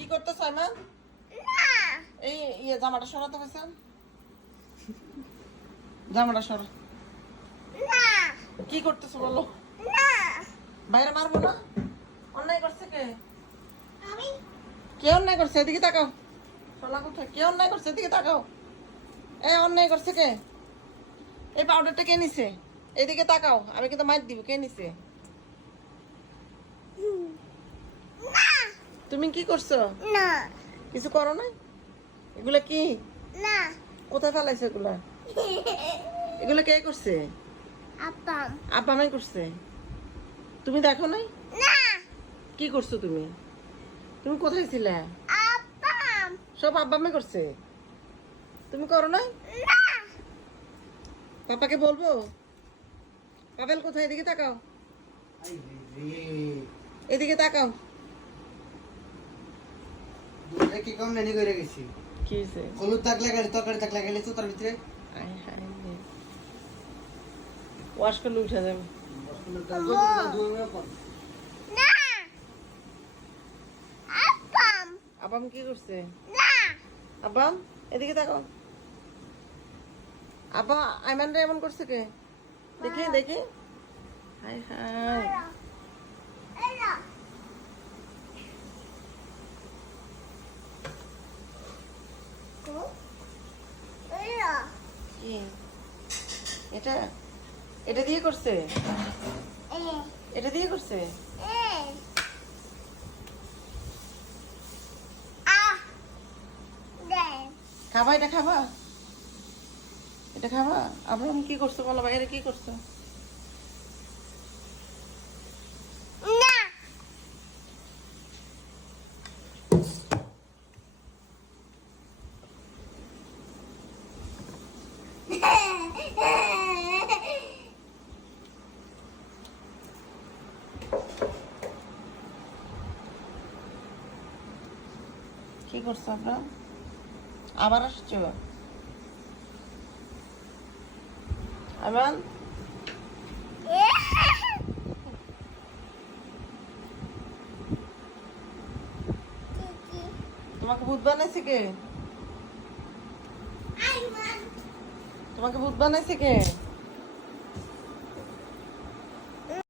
কি করতেছ আইমান? এই জামাটা সরাতে হয়েছে, জামাটা সরা। কি করতেছ বলো? বাইরে মারবো না? অন্যায় করছে কে? কে অন্যায় করছে? এদিকে তাকাও। সোনা কোথায়? কে অন্যায় করছে? এদিকে তাকাও। অন্যায় করছে কে? এই পাউডারটা কে নিছে? এদিকে তাকাও, আমি কিন্তু মার দিব। কে নিছে? তুমি কি করছো? কিছু করো নাই? এগুলা কি? কোথায় ফেলাইছো এগুলা? এগুলা কে করছে? আব্বা মাই করছে। তুমি দেখো নাই? কি করছো তুমি? তুমি কোথায় ছিলে? সব আব্বা মাই করছে। তুমি করো নাই? পাপাকে বলবো? পাবেল কোথায়? এদিকে তাকাও, এদিকে তাকাও। কি কম নেনি করে গেছি। কি হয়েছে? হলুদ দাগ লাগালে তরকারি দাগ লাগালে তো তার ভিতরে ওয়াশ করলে উঠে যাবে। আবাম কি করছে? আবাম এদিকে তাকাও। আব্বা আইমান রে এমন করছে কে? দেখি দেখি। হাই হাই, কি এটা? এটা দিয়ে করছে? এটা দিয়ে করছে? খাবা? এটা খাবা? এটা খাবা? আব্রাম কি করছো বলো? বাইরে কি করছো? কি করছো আব্রাম? আবার আসছো? আমান তোমাকে ভূত বানাইছে কে? তোমাকে ভূত বানাইছে কে?